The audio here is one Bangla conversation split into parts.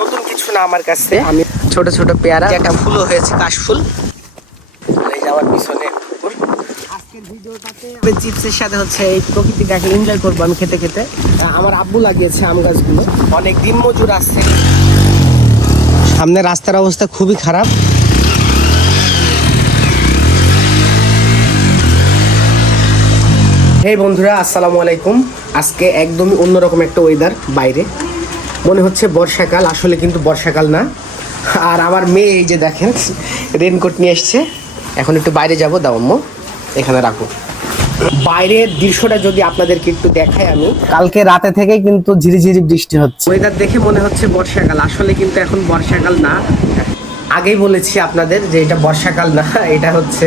নতুন কিছু না আমার কাছে। আমি ছোট ছোট পেয়ারা একটা ফুলও হয়েছে কাশফুল এই যে পিছনে এনজয় করব আমি খেতে খেতে। আমার আব্বু লাগিয়েছে আম অনেক দিন মজুর আছে। সামনে রাস্তার অবস্থা খুবই খারাপ। হেই বন্ধুরা, আসসালামু আলাইকুম। আজকে একদমই অন্যরকম একটা ওয়েদার বাইরে। মনে হচ্ছে বর্ষাকাল আসলে কিন্তু বর্ষাকাল না। আর আমার মেয়ে এই যে দেখেন রেনকোট নিয়ে এসছে। এখন একটু বাইরে যাব দাও আম্মু। এখানে রাখো। বাইরের দৃশ্যটা যদি আপনাদেরকে একটু দেখাই আমি। কালকে রাতে থেকে কিন্তু ঝিরিঝিরি বৃষ্টি হচ্ছে। ওয়েদার দেখে মনে হচ্ছে বর্ষাকাল আসলে কিন্তু এখন বর্ষাকাল না। আগেই বলেছি আপনাদের যে এটা বর্ষাকাল না এটা হচ্ছে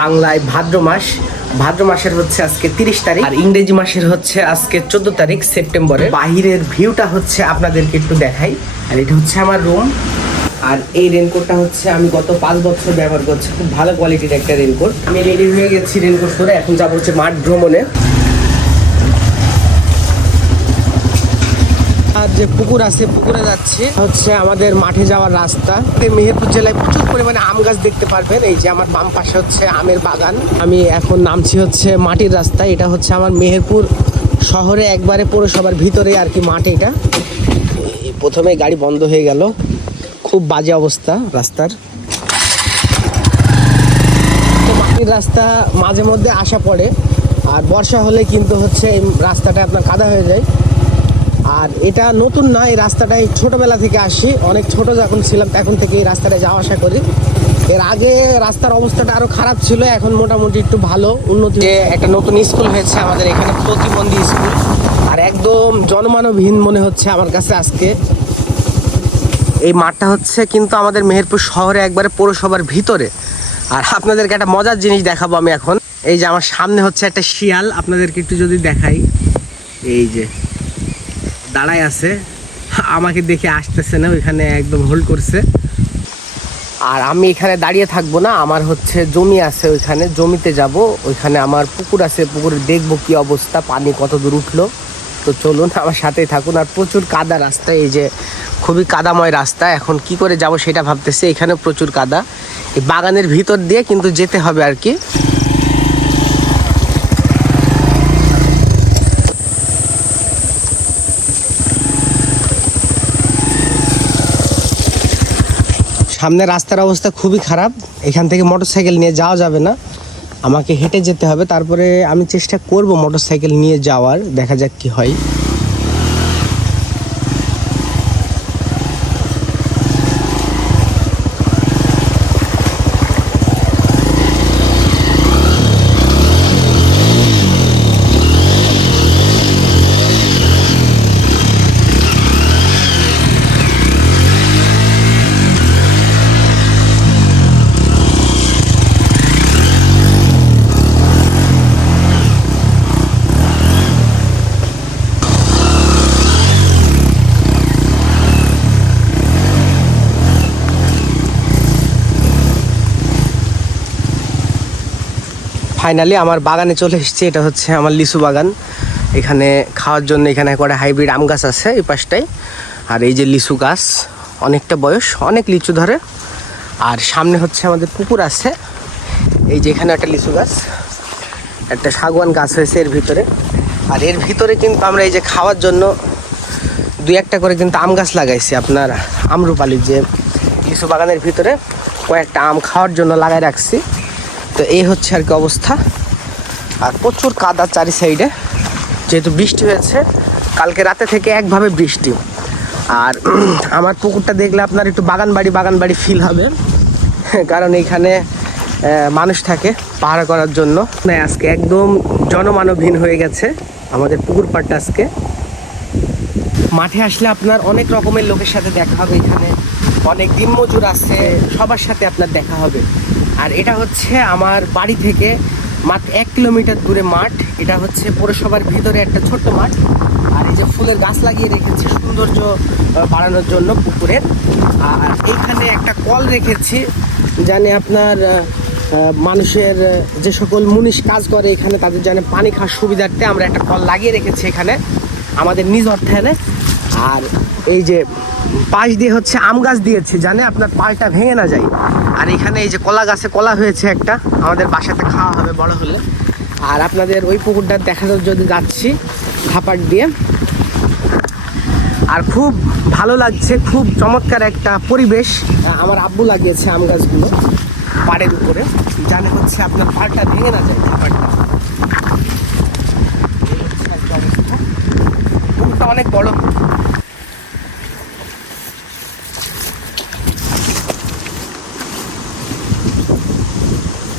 বাংলায় ভাদ্র মাস। ভাদ্র মাসের হচ্ছে আজকে তিরিশ তারিখ আর ইংরেজি মাসের হচ্ছে আজকে চোদ্দ তারিখ সেপ্টেম্বরে বাহিরের ভিউটা হচ্ছে আপনাদেরকে একটু দেখাই। আর এটা হচ্ছে আমার রুম আর এই রেনকোটটা হচ্ছে আমি গত পাঁচ বছর ব্যবহার করছি। খুব ভালো কোয়ালিটির একটা রেনকোট আমি রেডি হয়ে গেছি রেনকোট করে এখন যাব হচ্ছে মাঠ ভ্রমণে। যে পুকুর আছে, পুকুরে যাচ্ছে। হচ্ছে আমাদের মাঠে যাওয়ার রাস্তা। মেহেরপুর জেলায় প্রচুর পরিমাণে আম গাছ দেখতে পারবেন। এই যে আমার বাম পাশে হচ্ছে আমের বাগান। আমি এখন নামছি হচ্ছে মাটির রাস্তা। এটা হচ্ছে আমার মেহেরপুর শহরে একবারে পৌরসভার ভিতরে আর কি মাঠ এটা। প্রথমে গাড়ি বন্ধ হয়ে গেল। খুব বাজে অবস্থা রাস্তার। তো মাটির রাস্তা মাঝে মধ্যে আসা পড়ে। আর বর্ষা হলে কিন্তু হচ্ছে এই রাস্তাটা আপনার কাদা হয়ে যায়। আর এটা নতুন না, এই রাস্তাটাই ছোটবেলা থেকে আসি। অনেক ছোট যখন ছিলাম তখন থেকে এই রাস্তাটায় যাওয়া আসা করি। এর আগে রাস্তার অবস্থাটা আরও খারাপ ছিল, এখন মোটামুটি একটু ভালো, উন্নতি একটা নতুন স্কুল হয়েছে আমাদের এখানে, প্রতিবন্ধী স্কুল। আর একদম জনমানবহীন মনে হচ্ছে আমার কাছে আজকে। এই মাঠটা হচ্ছে কিন্তু আমাদের মেহেরপুর শহরে একবারে পৌরসভার ভিতরে। আর আপনাদেরকে একটা মজার জিনিস দেখাবো আমি এখন। এই যে আমার সামনে হচ্ছে একটা শিয়াল, আপনাদেরকে একটু যদি দেখাই। এই যে। দাঁড়ায় আছে। আমাকে দেখে আসতেছে না, ওইখানে একদম হোল্ড করছে। আর আমি এখানে দাঁড়িয়ে থাকব না, আমার হচ্ছে জমি আছে ওইখানে, জমিতে যাব। ওইখানে আমার পুকুর আছে, পুকুরে দেখব কি অবস্থা, পানি কত দূর উঠল। তো চলুন, আমার সাথেই থাকুন। আর প্রচুর কাদা রাস্তা এই যে খুবই কাদাময় রাস্তা, এখন কি করে যাব সেটা ভাবতেছি এখানে প্রচুর কাদা। এই বাগানের ভিতর দিয়ে কিন্তু যেতে হবে আর কি। সামনে রাস্তার অবস্থা খুবই খারাপ। এখান থেকে মোটরসাইকেল নিয়ে যাওয়া যাবে না। আমাকে হেঁটে যেতে হবে। তারপরে আমি চেষ্টা করব মোটরসাইকেল নিয়ে যাওয়ার। দেখা যাক কি হয়। ফাইনালি আমার বাগানে চলে এসেছি, এটা হচ্ছে আমার লিচু বাগান। এখানে খাওয়ার জন্য এখানে কটা হাইব্রিড আম গাছ আছে এই পাশটায়। আর এই যে লিচু গাছ, অনেকটা বয়স, অনেক লিচু ধরে। আর সামনে হচ্ছে আমাদের পুকুর আছে, এই যে এখানে একটা লিচু গাছ, একটা শাগুয়ান গাছ হয়েছে এর ভিতরে। আর এর ভিতরে কিন্তু আমরা এই যে খাওয়ার জন্য দুই একটা করে কিন্তু আম গাছ লাগাইছি আপনার আমরুপালির যে লিচু বাগানের ভিতরে। কয়েকটা আম খাওয়ার জন্য লাগাই রাখছি। তো এই হচ্ছে আর কি অবস্থা। আর প্রচুর কাদা চারি সাইডে। যেহেতু বৃষ্টি হয়েছে, কালকে রাতে থেকে একভাবে বৃষ্টি আর আমার পুকুরটা দেখলে আপনার একটু বাগান বাড়ি বাগান বাড়ি ফিল হবে। কারণ এইখানে মানুষ থাকে পাহারা করার জন্য। না আজকে একদম জনমানবহীন হয়ে গেছে আমাদের পুকুর পাড়টা আজকে। মাঠে আসলে আপনার অনেক রকমের লোকের সাথে দেখা হবে এখানে। অনেক দিনমজুর আছে, সবার সাথে আপনার দেখা হবে। আর এটা হচ্ছে আমার বাড়ি থেকে মাত্র এক কিলোমিটার দূরে মাঠ। এটা হচ্ছে পৌরসভার ভিতরে একটা ছোট্ট মাঠ। আর এই যে ফুলের গাছ লাগিয়ে রেখেছি সৌন্দর্য বাড়ানোর জন্য পুকুরের আর এইখানে একটা কল রেখেছি জানে আপনার মানুষের যে সকল মুনিশ কাজ করে এখানে, তাদের যেন পানি খাওয়ার সুবিধার্থে আমরা একটা কল লাগিয়ে রেখেছি এখানে, আমাদের নিজ অর্থায়নে। আর এই যে পাশ দিয়ে হচ্ছে আম গাছ দিয়েছে, জানে? আপনার পালটা ভেঙে না যায়। আর এখানে এই যে কলা গাছে কলা হয়েছে একটা, আমাদের বাসাতে খাওয়া হবে বড় হলে। আর আপনাদের ওই পুকুরটা দেখানোর যদি যাচ্ছি, ধাপাট দিয়ে। আর খুব ভালো লাগছে, খুব চমৎকার একটা পরিবেশ। আমার আব্বু লাগিয়েছে আম গাছগুলো পাড়ের উপরে। জানে হচ্ছে আপনার পাড়টা ভেঙে না যায় ধাপাটটা এই হচ্ছে আর কি অবস্থা। পুকুরটা অনেক বড়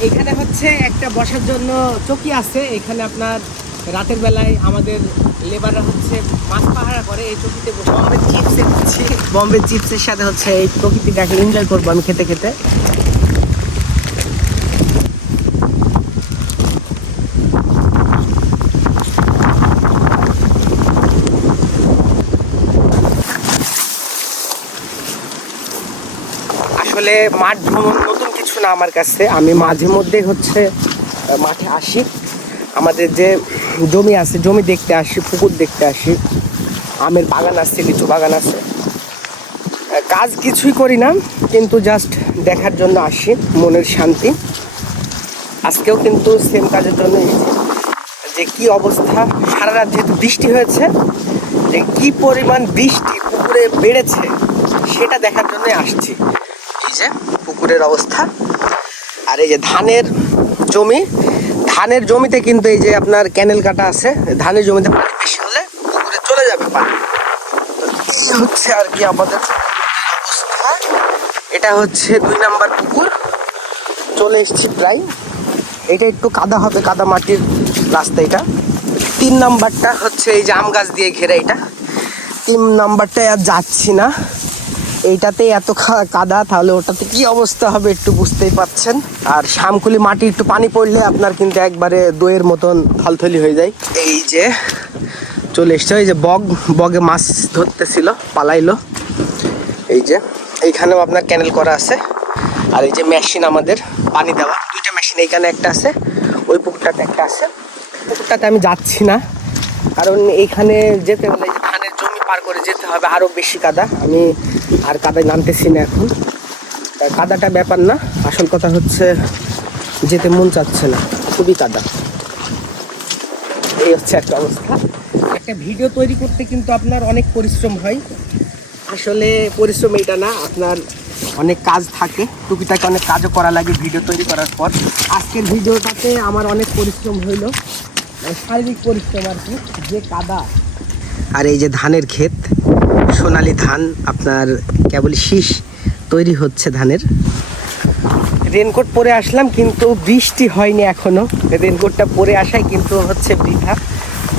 এখানে হচ্ছে একটা বসার জন্য চকি আছে। এখানে আপনার রাতের বেলায় আমাদের লেবাররা হচ্ছে মাছ পাহারা করে এই চকিতে বম্বে চিপসের বম্বে চিপসের সাথে হচ্ছে এই প্রকৃতিটাকে এনজয় করব আমি খেতে খেতে। আসলে মাঠ ভ্রমণ নতুন কিছু না আমার কাছে। আমি মাঝে মধ্যে হচ্ছে মাঠে আসি। আমাদের যে জমি আছে, জমি দেখতে আসি, পুকুর দেখতে আসি। আমের বাগান আছে, লিচু বাগান আছে। কাজ কিছুই করি না, কিন্তু জাস্ট দেখার জন্য আসি, মনের শান্তি। আজকেও কিন্তু সেম কাজের জন্য যে কি অবস্থা, সারা রাত যেহেতু বৃষ্টি হয়েছে, যে কি পরিমাণ বৃষ্টি পুকুরে বেড়েছে, সেটা দেখার জন্য আসছি। এই যে পুকুরের অবস্থা, আর এই যে ধানের জমি, ধানের জমিতে কিন্তু এই যে আপনার ক্যানেল কাটা আছে, ধানের জমিতে পানি বেশি হলে পুকুরে চলে যাবে পানি। হচ্ছে আর কি আমাদের অবস্থা। এটা হচ্ছে দুই নাম্বার পুকুর। চলে এসেছি প্রায় এটা একটু কাদা হবে, কাদা মাটির রাস্তা এটা। তিন নাম্বারটা হচ্ছে এই যে আম গাছ দিয়ে ঘেরা এটা। তিন নাম্বারটায় আর যাচ্ছি না। এইটাতে এত কাদা, তাহলে ওটাতে কি অবস্থা হবে একটু বুঝতেই পাচ্ছেন। আর শামকুলি মাটি একটু পানি পড়লে আপনার কিন্তু একবারে দইয়ের মতন থলথলি হয়ে যায়। এই যে চলে এসছে, এই যে বগ, বগে মাছ ধরতেছিল, পালাইলো। এই যে, এইখানেও আপনার ক্যানেল করা আছে। আর এই যে মেশিন আমাদের, পানি দেওয়া। দুইটা মেশিন, এইখানে একটা আছে, ওই পুকুরটাতে একটা আছে। পুকুরটাতে আমি যাচ্ছি না, কারণ এইখানে যেতে হলে পার করে যেতে হবে আরও বেশি কাদা। আমি আর কাদায় নামতেছি না এখন। কাদাটা ব্যাপার না, আসল কথা হচ্ছে যেতে মন চাচ্ছে না, খুবই কাদা। এই হচ্ছে একটা অবস্থা। একটা ভিডিও তৈরি করতে কিন্তু আপনার অনেক পরিশ্রম হয়। আসলে পরিশ্রম এইটা না, আপনার অনেক কাজ থাকে, টুকিটাকে অনেক কাজও করা লাগে ভিডিও তৈরি করার পর। আজকের ভিডিওটাতে আমার অনেক পরিশ্রম হইল, শারীরিক পরিশ্রম আর কি, যে কাদা। আর এই যে ধানের ক্ষেত, সোনালি ধান, আপনার কেবল শীষ তৈরি হচ্ছে ধানের। রেনকোট পরে আসলাম, কিন্তু বৃষ্টি হয়নি এখনও। রেনকোটটা পরে আসাই কিন্তু হচ্ছে বৃথা।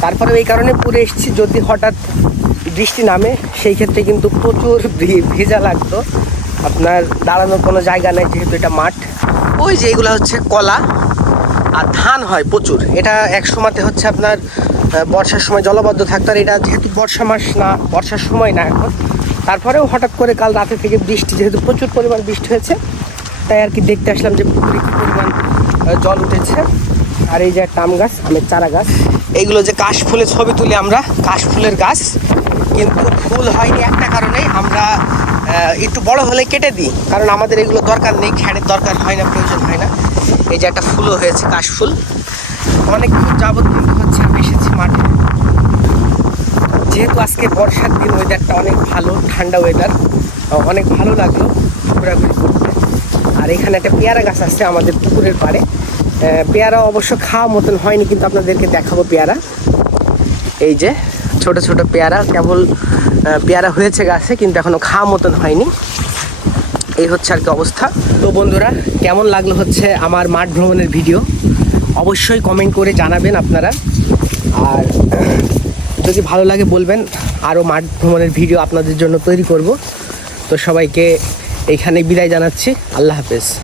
তারপরে এই কারণে পরে এসেছি, যদি হঠাৎ বৃষ্টি নামে, সেই ক্ষেত্রে কিন্তু প্রচুর ভেজা লাগতো। আপনার দাঁড়ানোর কোনো জায়গা নেই, যেহেতু এটা মাঠ। ওই যে এগুলো হচ্ছে কলা, আর ধান হয় প্রচুর। এটা এক সময়তে হচ্ছে আপনার বর্ষার সময় জলবদ্ধ থাকতো আর এটা যেহেতু বর্ষা মাস না, বর্ষার সময় না এখন। তারপরেও হঠাৎ করে কাল রাতে থেকে বৃষ্টি, যেহেতু প্রচুর পরিমাণ বৃষ্টি হয়েছে, তাই আর কি দেখতে আসলাম যে কি পরিমাণ জল উঠেছে। আর এই যে আম গাছ, আমের চারা গাছ। এইগুলো যে কাশ ফুলের ছবি তুলি আমরা, কাশ ফুলের গাছ। কিন্তু ফুল হয়নি একটা কারণে, আমরা একটু বড় হলে কেটে দিই। কারণ আমাদের এগুলো দরকার নেই খ্যাড়ের দরকার হয় না, প্রয়োজন হয় না। এই যে একটা ফুলও হয়েছে, কাশ ফুল। অনেক যাবত কিন্তু হচ্ছে আমি এসেছি মাঠে যেহেতু আজকে বর্ষার দিন ওয়েদারটা অনেক ভালো, ঠান্ডা ওয়েদার অনেক ভালো লাগল ঘোরাঘুরি করতে। আর এখানে একটা পেয়ারা গাছ আছে আমাদের পুকুরের পাড়ে। পেয়ারা অবশ্য খাওয়া মতন হয়নি, কিন্তু আপনাদেরকে দেখাবো পেয়ারা। এই যে, ছোট ছোট পেয়ারা, কেবল পেয়ারা হয়েছে গাছে, কিন্তু এখনও খাওয়া মতন হয়নি। এই হচ্ছে আর কি অবস্থা। তো বন্ধুরা, কেমন লাগল হচ্ছে আমার মাঠ ভ্রমণের ভিডিও? অবশ্যই কমেন্ট করে জানাবেন আপনারা। আর যদি ভালো লাগে বলবেন আরও মাঠ ভ্রমণের ভিডিও আপনাদের জন্য তৈরি করব। তো সবাইকে এইখানে বিদায় জানাচ্ছি। আল্লাহ হাফেজ।